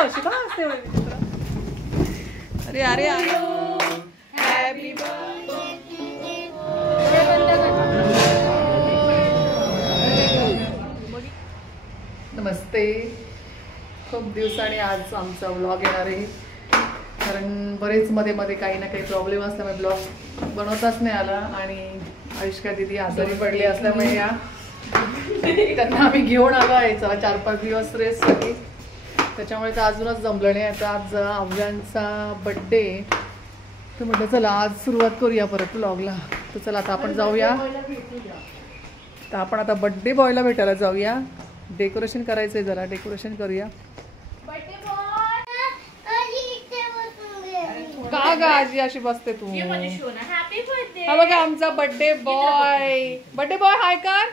कशी का असते अरे अरे हॅपी नमस्ते. खूप दिवसांनी आज आमचा व्लॉग येणार आहे, कारण बरेच मध्ये मध्ये काही ना काही प्रॉब्लेम असल्यामुळे ब्लॉग बनवताच नाही आला. आणि आयुष्का दिदी आजारी पडली असल्यामुळे या त्यांना आम्ही घेऊन आलो आहे चला 4-5 दिवस रेस्टसाठी. त्याच्यामुळे तर अजूनच जमलं नाही. आता आज आव्यांचा बड्डे, तर म्हटलं चला आज सुरुवात करूया परत व्लॉगला. तर चला आता आपण जाऊया. तर आपण आता बड्डे बॉयला भेटायला जाऊया. डेकोरेशन करायचं आहे, जरा डेकोरेशन करूया. का ग आजी अशी बसते तू? हा बघा आमचा बर्थडे बॉय. बर्थडे बॉय हाय कर,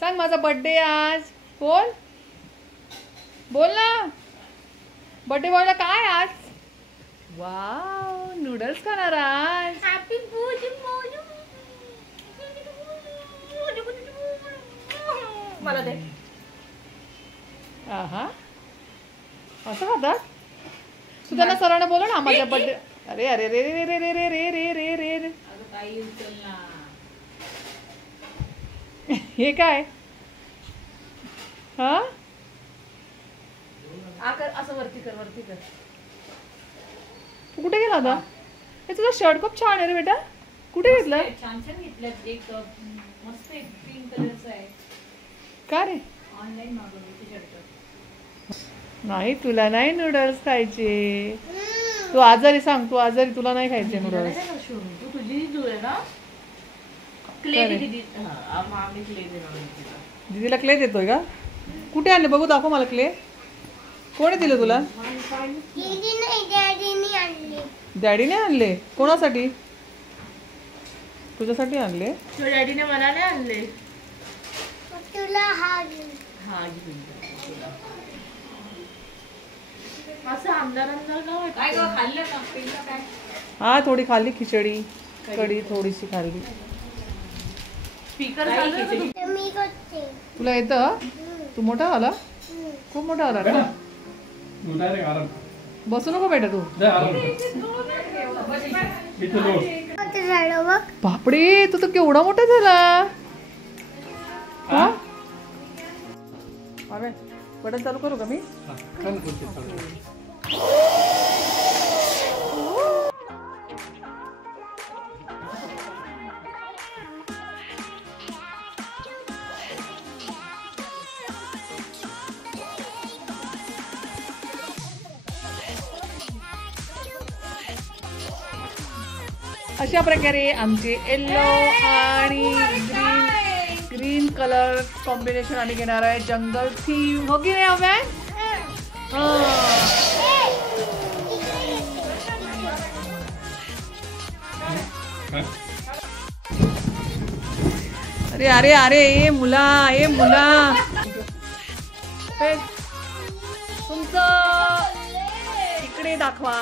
सांग माझा बर्थडे आज. बोल बोल ना, बर्थडे बॉयला काय आज? वाव, नूडल्स खाणार आज. मला दे. आहा, असं खातात तू? त्यांना सरांना बोला ना माझ्या बर्थडे. अरे अरे रे रे रे रे रे रे रे रे रे रे. हे काय? हा असं वरती कर, वरती कर. तू कुठे गेला होता? हे तुझा शर्ट खूप छान आहे रे बेटा. कुठे घेतलं? छान छान घेतलं. एक मस्त एक पिंक कलरचा आहे. का रे? ऑनलाईन मागवली शर्ट. नाही, तुला नाही नूडल्स खायचे. तू आजारी, सांग तू आजारी, तुला नाही खायचे नूडल्स. तू तुझी दूर आहे ना. क्ले दीदी. हां, आम्ही क्ले देणार. दीदीला क्ले देतोय का? कुठे आणले बघू, दाखव मला क्ले. कोणी दिलं तुला? डॅडीने आणले. कोणासाठी? तुझ्यासाठी आणले? डॅडीने मला नाही आणले. तुला हा असं आमदार आमदार काय गं खाल्लं का? पिंक काय? हा, थोडी खाल्ली खिचडी, कढी थोडीशी खाल्ली. स्पीकर मी करते. तुला येतं? तू मोठा आला, खूप मोठा आला ना. बसू नको बेटा तू. बापडे, तू तर केवढा मोठा झाला. हा, बटन चालू करू का मी? अशा प्रकारे आमचे येल्लो आणि ग्रीन कलर कॉम्बिनेशन आम्ही घेणार आहे. जंगल थीम हो की नाही हव्या? अरे अरे अरे ए मुला, ए मुला, तुमचं इकडे दाखवा.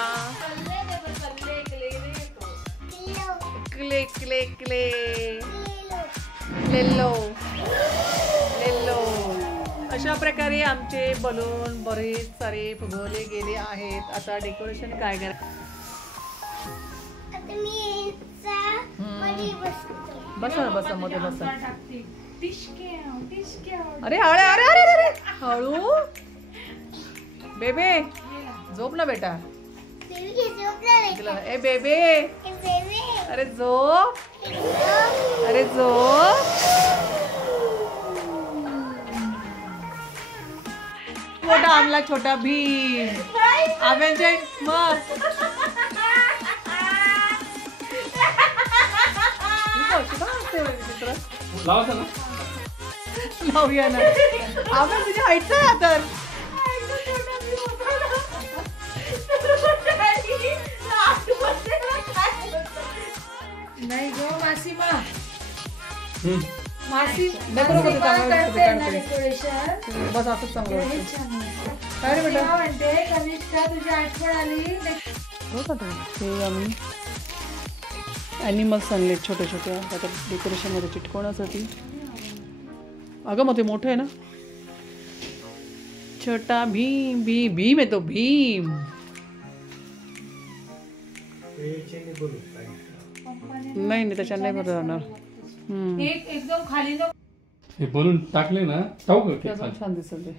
क्ले क्ले क्ले लेल्लो लेल्लो. अशा प्रकारे आमचे बलून बरेच सारे फुगवले गेले आहेत. आता डेकोरेशन काय करायचं? बसा ना, बसा मध्ये बसा. अरे अरे अरे अरे अरे हळू बेबे, झोप ना बेटा. ए बेबे, अरे झोप, अरे झोप. मोठा आमला छोटा भीम. आव्यांचे मग लावूया ना. आव्या तुझ्या हाईटचा आहे तर. नाही गो मासी, मासी डेकोरेशन बस असंच चांगलं. काय रे बेटा म्हणते कनिष्ठा, तुझी आठवण आली. हे आम्ही ॲनिमल्स आणले छोटे छोटे आता डेकोरेशनमध्ये चिटकवण्यासाठी. अगं मग ते मोठं आहे ना. छोटा भीम भीम आहे तो भीम. नाही त्याच्या नाही बरं जाणार. एकदम खाली हे बनवून टाकले ना टाकू का छान दिसत ते.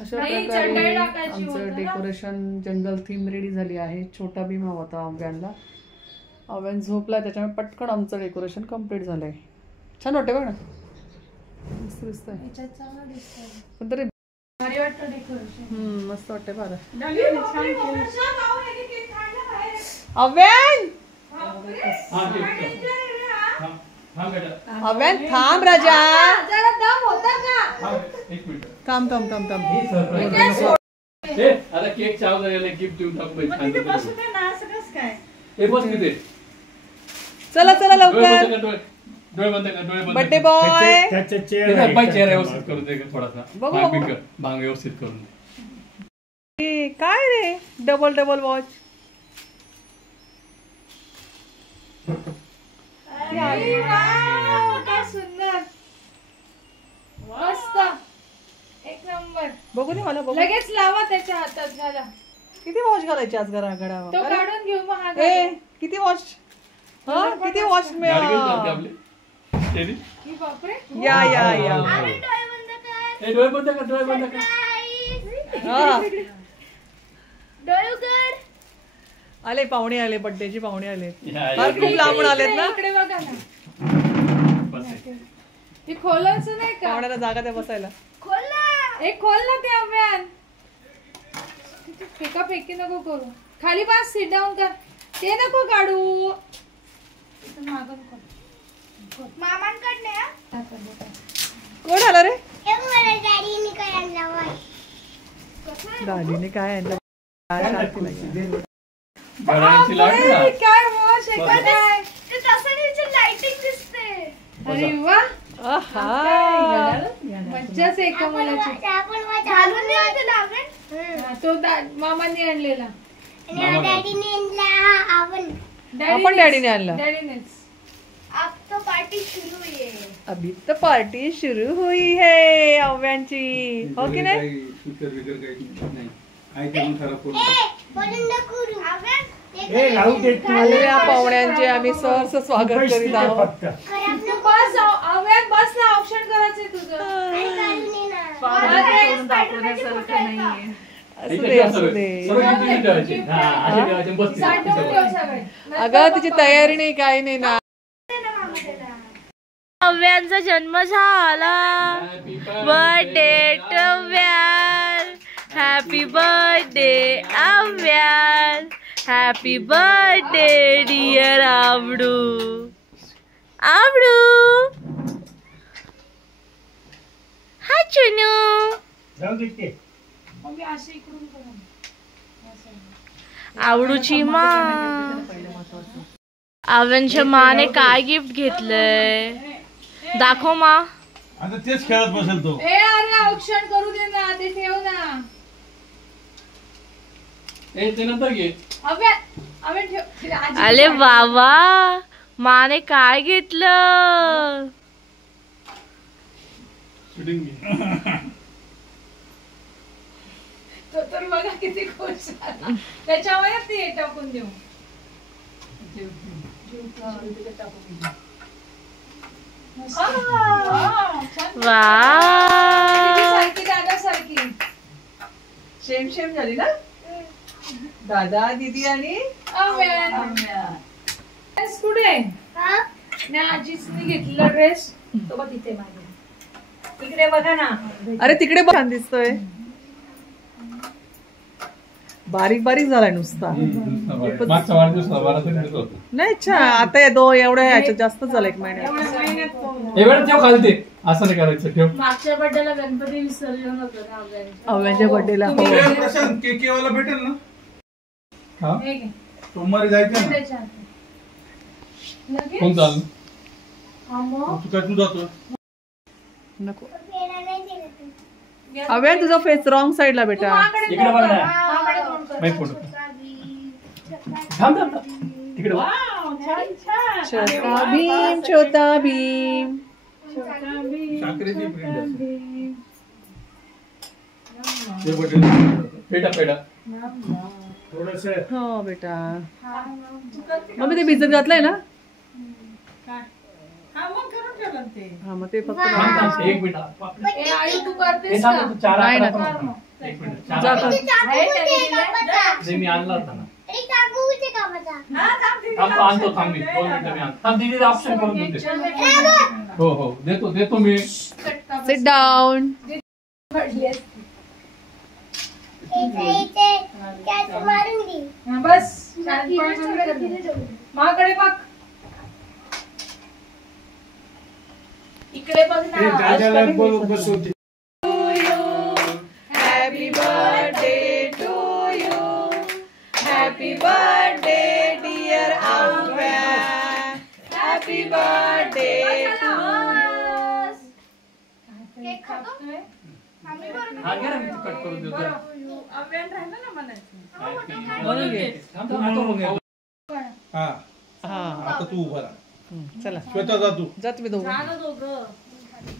अशा नाही, प्रकारे चटई टाकायची आमचं होतं ना. डेकोरेशन जंगल थीम रेडी झाली आहे. छोटा भीम हवा होता आव्यांना. आव्यान झोपला त्याच्यामुळे पटकन आमचं डेकोरेशन कम्प्लीट झालंय. छान वाटतं बघ ना. मस्त दिसतंय पण तरी भारी वाटतं डेकोरेशन. मस्त वाटतंय बरं. हा, अव्यान अव्यान थांब राजा. जरा दम होता का? एक मिनिट थांब थांब थांब थांब. आता केक चाव झालेला गिफ्ट देऊन टाकू मग तिथे बसू दे ना, असं कसं काय? हे बस तिथे चला चला डोळे लवकर. बंद कर, डोळे बंद कर, डोळे बंद बर्थडे कर. बॉय. त्याचा बाई चेहरा व्यवस्थित करून दे थोडासा. बघू, भांग बघू. बिंग कर, भांग व्यवस्थित करून दे. काय रे डबल डबल वॉच. अरे वाव, काय सुंदर. मस्त. एक नंबर. बघू दे मला बघू. लगेच लावा त्याच्या हातात. झाला. किती वॉच घालायची आज तो घडावर. काढून घेऊ मग हा ए घालू. किती वॉच. हा किती वॉच गाडी घेऊन चालते आपली. तेरी? ही बापरे. या या या. ए, डोळे बंद कर, डोळे बंद कर. हा. डोळे उघड. आले पाहुणे आले बर्थडेची पाहुणे आले. या, या, फार इकडे, खूप लांबून आलेत ना. इकडे बघा ना. बस आहे. हे खोलायचं नाही का? पाहुण्याला जागा त्या बसायला. खोल ना. एक खोल ना ते अव्यान. फेका फेकी नको करू. खाली बस. सिट डाऊन कर. ते नको काढू. इथं मागून खोल. मामांकडे हा? कोण आला रे. हे मला डॅडीने काय आणलं बाय. दादीने काय आणलं. काय शांती नाही. घड्याळाची लाट ना. बापरे, काय वॉश आहे का काय? ते तसं नाही लाइटिंग दिसते. अरे वा. आहा. मज्जाच आहे कमलाची. आपण घालून नाही ते लावेल. हा, तो मामांनी आणलेला. आणि डॅडीने आणला हा आपण. आपण डॅडीने आणला. डॅडीनेच. अब तो पार्टी शुरू है. अभी तो पार्टी शुरू हुई है अव्यांची. हो की नाही. बोलून नको करू. आपण आले या पाहुण्यांचे आम्ही सहर्ष स्वागत करीत आहोत. खराब तू बस अव्यान बस ना. ऑप्शन करायचंय तुझं. दाखवण्यासारखं नाहीये. असू इथे दे ठेव असू सगळे. दे. सर्व गिफ्ट इथे ठेवायचे. हा, असे ठेवायचे. बस तिथे. साठवून ठेव सगळे. अगं तिची तयारी नाही काही नाही ना. अव्यांचा जन्म झाला. Happy birthday. बर्थडे टव्यान. Happy birthday Avyan. Happy birthday dear आवडू. आवडू. हाय चुनू. मम्मी अशी इकडून करा. आवडूची माँ. अव्यांच्या माने काय गिफ्ट घेतलंय दाखव मा. आता तेच खेळत बसेल तो. ए अरे ऑप्शन करू दे ना. ते ठेव ना. ए, ते नंतर घे. अव्यान ठेव. आजी अरे बाबा माने काय घेतलं. शूटिंग घे. तो तर बघा किती खुश झाला. त्याच्यावर ते टाकून देऊ. वा सारखी दादासारखी. शेम शेम झाली ना. दादा दीदी आणि अव्यान. ड्रेस कुठे आहे? नाही आजीने घेतलेला ड्रेस. तो बघ तिथे मागे. इकडे बघा ना. अरे तिकडे छान दिसतोय. बारीक बारीक झालाय नुसता. मागचा वाढदिवस बरा तरी देत होतो. नाही छान. आता हे एवढ्या ह्याच्यात जास्त झालं एक महिन्यात. हे वेळ ठेव खालते. असं नाही करायचं. ठेव. मागच्या बड्डेला गणपती विसर्जन होतं ना अव्यानचं. अव्यांच्या बर्थडेला हो. प्रशांत केकेवाला भेटेल ना. हा? हे घे. सोमवारी जायचं ना. त्याच्या हातात. लगेच? कोण चालू. हा मग. तू काय तू जातो. नको. फेरा नाही दिला तू. अव्यान तुझा फेस रॉंग साइडला बेटा. माकडे इकडे बघ ना. माकडे तोंड कर. Mic photo. थांब थांब थांब. तिकडे बघ. वाव, छान छान. छोटा भीम छोटा भीम. साखरेची प्रिंट असेल. ते बटेन पेटा पेटा हो बेटा मम्मी ते भिजत घातलंय ना हा मग करून ठेवलं ते. हा मग ते फक्त थांब, थांब, एक मिनिट ए, आई तू करतेस हे का? सांग तू चार नाही ना. अकरा करून. एक मिनिट चार जातो. अकरा. चाकू कुठे आहे कापाचा? ते मी आणला होता ना अरे चाकू कुठे कापाचा? हा, थांब, दीदीला थांब तो आणतो थांब मी ऑप्शन 2 मिनिटं मी आणतो थांब दीदीला ऑप्शन करून देते चल, दे. हो हो देतो देतो मी सिट डाऊन पडली असती. इथे कॅच मारून दे. हा, बस माकडे बघ इकडे बघ ना. Happy birthday to you happy birthday dear Aavya happy birthday to cake खातोय? हा घ्या ना मी कट करून देतो अव्यान राहिलं ना म्हणायचं. म्हणून घे थांब थांब हातावर घे. हा हा आता तू उभा राहा चला श्वेता जा तू जा तुम्ही दोघं झालं दोघं.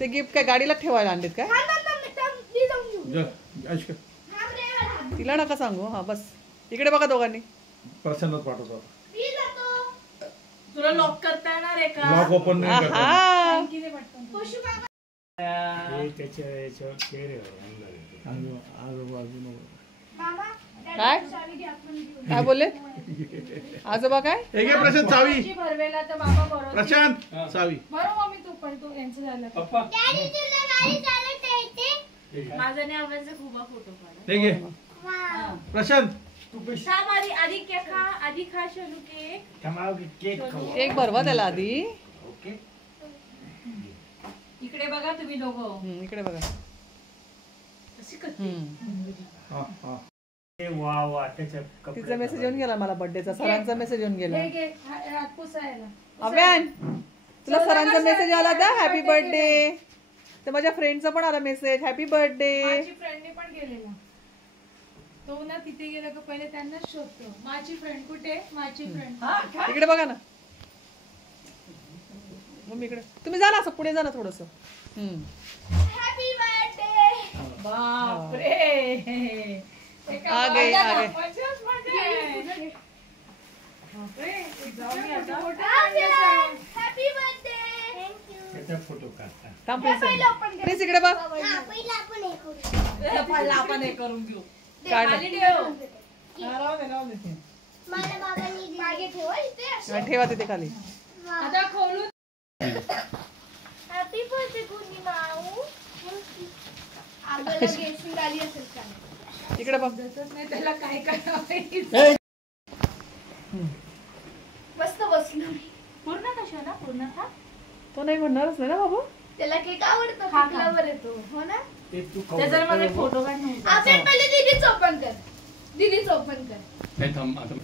ते गिफ्ट काय गाडीला ठेवायला आणलेत काय जा ऐक तिला नका सांगू हा बस इकडे बघा दोघांनी प्रसन्नच पाठवतो तुला लॉक करता येणार आहे का? लॉक ओपन नाही करता आहा. किती पटकन. काय काय बोलले आजोबा काय हे घे प्रशांत चावी आजी भरवेला तर बाबा बरोबर. प्रशांत चावी बरं मम्मी तू पण तू यांचं झालं का? पप्पा डॅडी तुला गाडी चालवता येते? माझा आणि अव्याचा खूप फोटो काढा. हे घे वाव. प्रशांत थांब आधी केक खा आधी खा शनू केक. एक भरवा त्याला आधी इकडे बघा तुम्ही दोघं. इकडे बघा कशी करते. हा हा तिचा मेसेज येऊन गेला मला बर्थडेचा सरांचा मेसेज येऊन गेला हे घे हात पुसायला. अव्यान तुला सरांचा मेसेज आला का हॅपी बर्थडे तर माझ्या फ्रेंडचा पण आला मेसेज हॅपी बर्थडे माझी फ्रेंडने पण केलेला. तो ना तिथे गेला का पहिले त्यांनाच शोधतो. माझी फ्रेंड कुठे? माझी फ्रेंड. इकडे बघा ना मम्मी इकडे तुम्ही जा ना असं पुढे जा ना थोडस हॅपी बर्थडे. बापरे. आ गए आ गए मजाच मजा आहे. बापरे. जाऊया आता. Happy birthday. Thank you. थांब प्लीज इकडे बघ हा पहिला आपण हे करू. आपण हे करून घेऊ. काढ. खाली ठेव. मला बाबांनी मागे ठेवा इथे असं. हा, ठेवा तिथे खाली आता खोलू. हॅपी बर्थडे गुनी माऊ. आम्हाला गेस्टिंग आली असेल का? इकडे बघ नाही त्याला काय करावं. मस्त बसलो मी. पूर्ण कशाला पूर्ण खा. तो नाही म्हणणारच नाही ना बाबू त्याला केक आवडतो खा. पिकल्यावर येतो हो ना. त्याचा मला फोटो काढ नव्हता. आपण पहिले दीदीच ओपन कर. दीदीच ओपन कर. हे थांब आता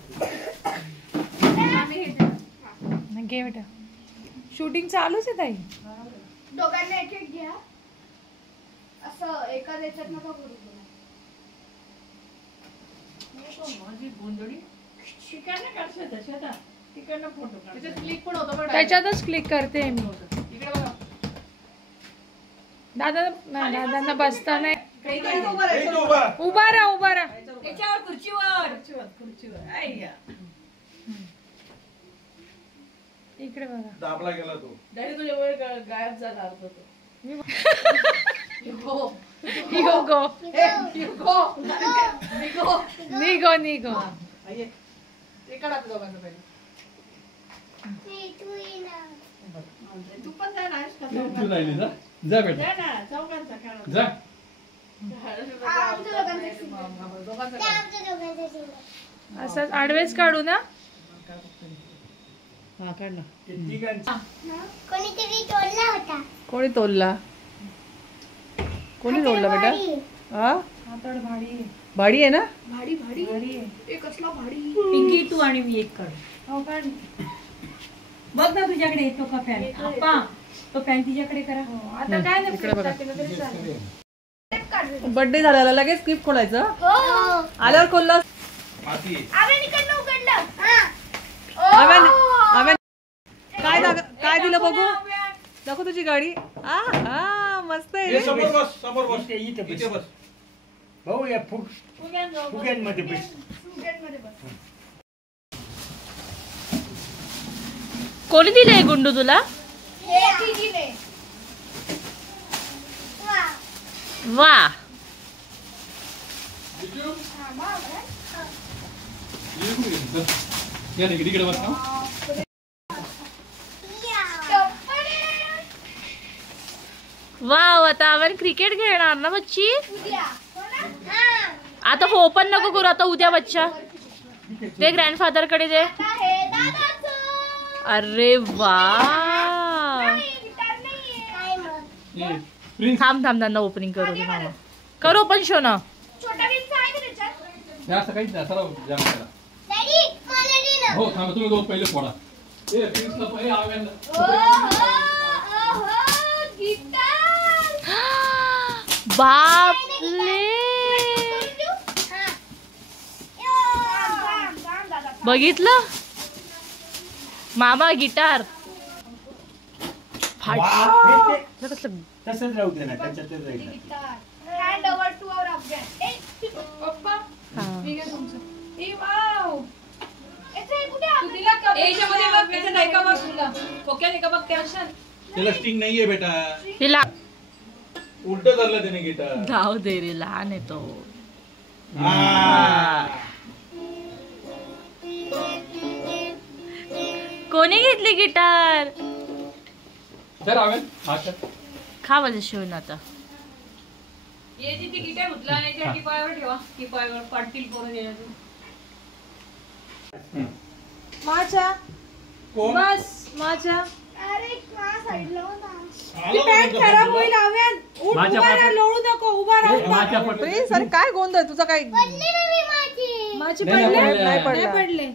आम्ही घेतो. घे बेटा. शूटिंग चालूच आहे ताई. दोघांना एक एक घ्या. असं एका याच्यात नका करू. माझी गोंधळी शिकायला काढशील तशात तिकडनं फोटो काढ. त्याच्यात क्लिक पण होतं बघ त्याच्यातच क्लिक करते मी. इकडे बघा दादांना बसता नाही. इथं उभा उभा राहा. याच्यावर खुर्चीवर इकडे बघा. दाबला गेला तो डॅडी तुझ्या वेळ गायब झाला अर्थ तो युगो निगो. ते काढा आपल्या दोघांचं पहिले तू ये ना. तू पण जा ना तू नाही जा जा बेटा जा आमच्या दोघांचं एक सिंगल. दोघांचं ते आमच्या दोघांचं सिंगल. असं आडवेच काढू ना. हा काढ ना कोणीतरी तोडला होता. कोणी तोडला कोणी तोडला बेटा हा हाताळ भाडी आहे. भाडी आहे ना भाडी भाडी भाडी आहे. ए कसला भाडी. पिंकी तू आणि मी एक काढ. हो काढ. बघ ना तुझ्याकडे येतो का फॅन. आप्पा तो फॅन तिच्याकडे करा. आता काय नाही इकडे बघा. केलं तरी चालेल. बर्थडे झाला लगेच स्क्रिप्ट खोलायचं हो. आल्यावर खोललं माती आम्ही इकडनं उघडलं. हा. काय दिलं बघू दाखव तुझी गाडी आ हा मस्त हे आहे समोर बस इथे बस भाऊ या फुग्यांमध्ये बस. फुग्यांमध्ये बस. कोणी दिले गुंडू तुला? हे तिघीने. वा इकडे बस ना. वाव, आता आपण क्रिकेट खेळणार ना बच्ची? उद्या. हो ना? आता हो पण नको करू, आता उद्या बच्चा ते ग्रँडफादर कडे दे. आता हे दादाचं. अरे वा, गिटार नाहीये. थांब थांब त्यांना ओपनिंग करू दे मामा. कर ओपन शो ना. छोटा गिफ्ट आहे का त्याच्यात? जास्त काहीच नाही, चला जाम करा. डॅडी मला दे ना. हो थांबा, तुम्ही दोन पहिले फोडा. ए प्रिन्सला पहिले आव्याला. ओहो, गिटार. बापले, बघितलं मामा गिटार तसंच राहू दे ना, त्याच्यातच राहील. Hand over to our update. पप्पा हा. ठीक आहे तुमचं. ए वाव, याचं हे कुठे तू आहे? दिला का? याच्यामध्ये बघ, याच्यात नाही का बघ तुला. खोक्यात आहे का बघ त्या अशात. त्याला स्टिंग नाहीये बेटा, तिला उलट धरलं त्याने गिटार. जाऊ दे रे, लहान आहे तो. कोणी घेतली गिटार? सर आव्यान हा सर. खा माझ्या शिवून आता. ये जिथे गिटार उचला नाही त्या टिपायावर ठेवा. टिपायावर पाटील पोरं द्यायचं. माझ्या कोण? बस माझ्या. अरे का साईडला होता. ती पॅन्ट खराब होईल आव्यान. उठ, माझ्या उभा राहा, पापात- लोळू नको, उभा राहा. माझ्या पट. प्रिन्स, अरे काय गोंधळ तुझा? काय माझे नाही, पडले नाही नाही पडला. पडले.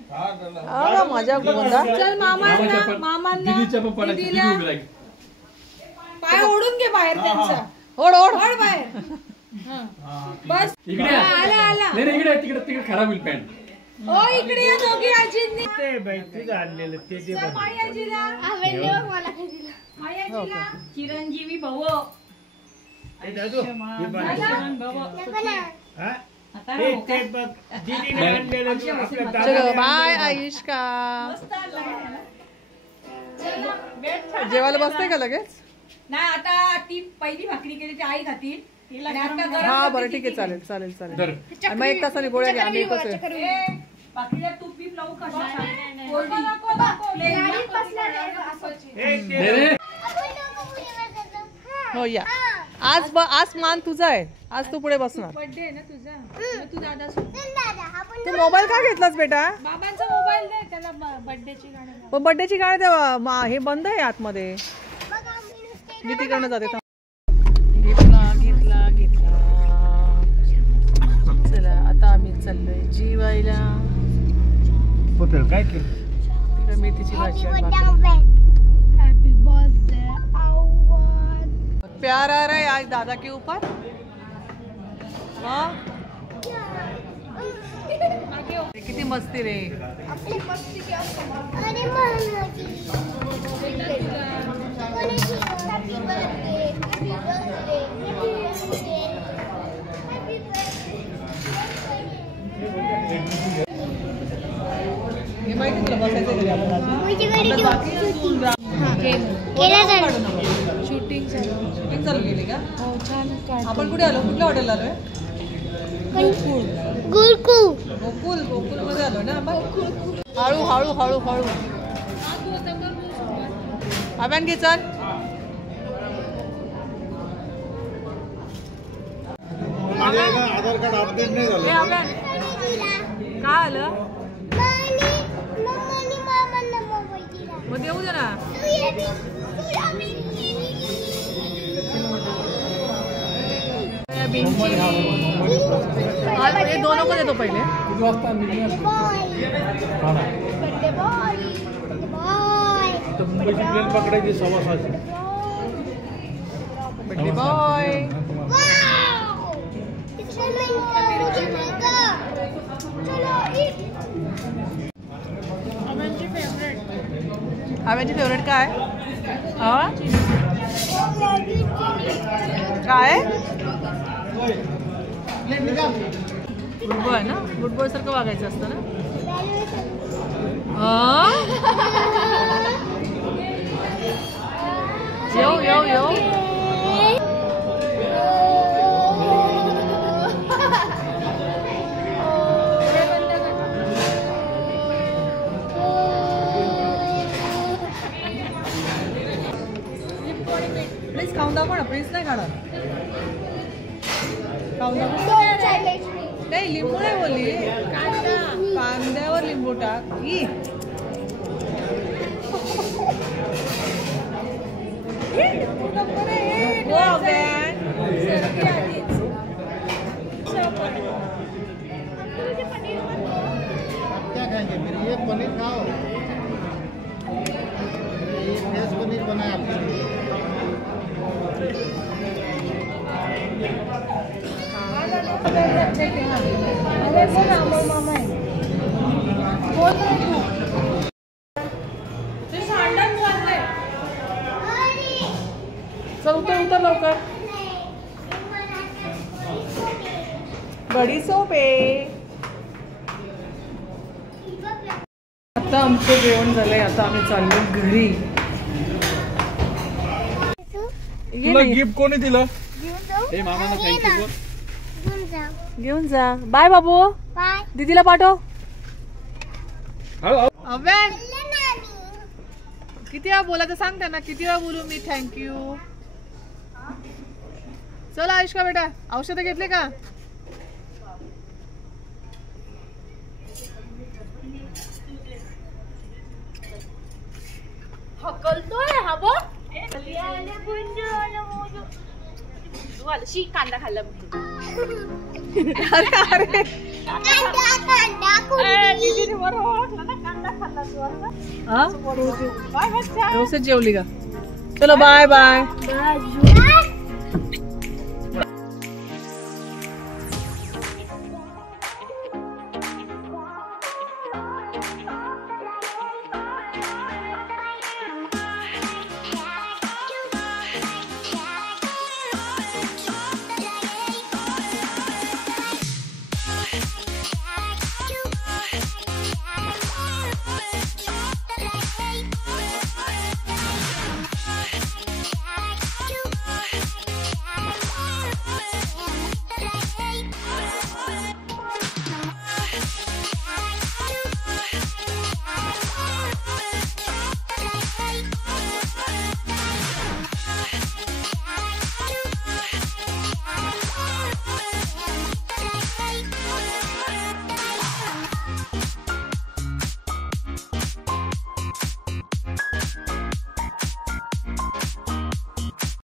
माझ्या गोंधळ. चल मामांना मामांना दीदीच्या पण पडायची, दीदी दीदीला उभी राहील. पाय ओढून घे बाहेर त्यांचा. ओढ ओढ. ओढ बाहेर. हं. बस इकडे या. आला आला. नाही नाही, इकडे या, तिकडे तिकडे खराब होईल पॅन्ट. ओ इकडे या दोघी आजींनी. ते बाई तुझं आणलेलं ते दे चल बरं. माई आजीला. मला काही दिलं. माई आजीला. चिरंजीवी भव. ए दादू, हे बघ. हा? आता हे हो ते का? बघ, दीदीने आणलेलं तू आपल्या चलो दादाने बाय आणलेलं. आयुष्का. मस्त आणलाय. चला, बेट छान जेवायला आणलाय. बसते का लगेच? नाही, आता ती पहिली भाकरी केली ती आई खातील. आणि आता गरम हा करते बरं ती ठीक आहे, ती. चालेल चालेल चालेल. धर. आणि मग 1 तासाने गोळ्या घ्या, आम्ही येतोच आहे. ए, भाकरीला तूप बीप लावू का? नको, नको, नको. लय गाडीत नको, बसला नको, नाही, नको. असंच. हे ते नाही रे. हो या. आज आज मान तुझा आहे, आज तू पुढे बसणार. बर्थडे आहे ना तुझा. मग तू दादा सोड. तू मोबाईल का घेतलास बेटा? बाबांचा मोबाईल दे त्याला बर्थडेची गाणी लाव. पण बर्थडेची गाणी तेव्हा हे बंद आहे आतमध्ये. मी तिकडनं जाते. घेतला घेतला घेतला. चला आता आम्ही चाललोय जेवायला. होतं काय केलं? तिला मेथीची भाजी आणि भाकरी. हॅपी बर्थडे आव्हान. प्यार आ रहा है आज दादा के ऊपर. हाँ? किती मस्ती रे. आपली मस्ती की असते. हे माहिती तुला बसायचं घरी आपण आज? आपल्यात बाकी आहे शूटिंग चालू केली का? आपण कुठे आलो? कुठल्या हॉटेलला आलोय? गोकुल. गोकुल मध्ये आलो ना आपण. हळू हळू हळू हळू. आव्यान घे चल. आधार कार्ड अपडेट नाही झालं. हे आव्यान काय आलं? मग देऊ दे ना. आज हे दोन नको देतो पहिले. किती वाजता निघणार? Birthday boy. तर मुंबईची ट्रेन पकडायची 6:15. Birthday boy. आव्यांची फेवरेट काय? हा काय? गुड बॉय ना, गुड बॉय सारखं वागायचं असतं ना. येऊ येऊ येऊ. प्लीज खाऊन दाखव ना. प्लीज नाही खाणार. खाऊन दाखव. नाही लिंबू नाही बोलली. कांद्यावर लिंबू टाक. क्या खाएंगे फिर? ये पनीर खाओ. ये फ्रेश पनीर बनाया आपके लिए. चल उतर उतर लवकर. बडी सोप आहे. आता आमचं जेवण झालंय. आता आम्ही चाललो घरी. तुला गिफ्ट कोणी दिलं? हे मामाला थँक्यू बोल. घेऊन जा. बाय बाबू. दीदीला पाठव. अव्यान किती वेळा बोलायचं सांग त्यांना. किती वेळा बोलू मी थँक्यू. चल आयुष्का बेटा, औषधं घेतले का? हकलतोय हा बघ. शी कांदा खाल्ला. व्यवस्थित जेवली का? चलो बाय बाय.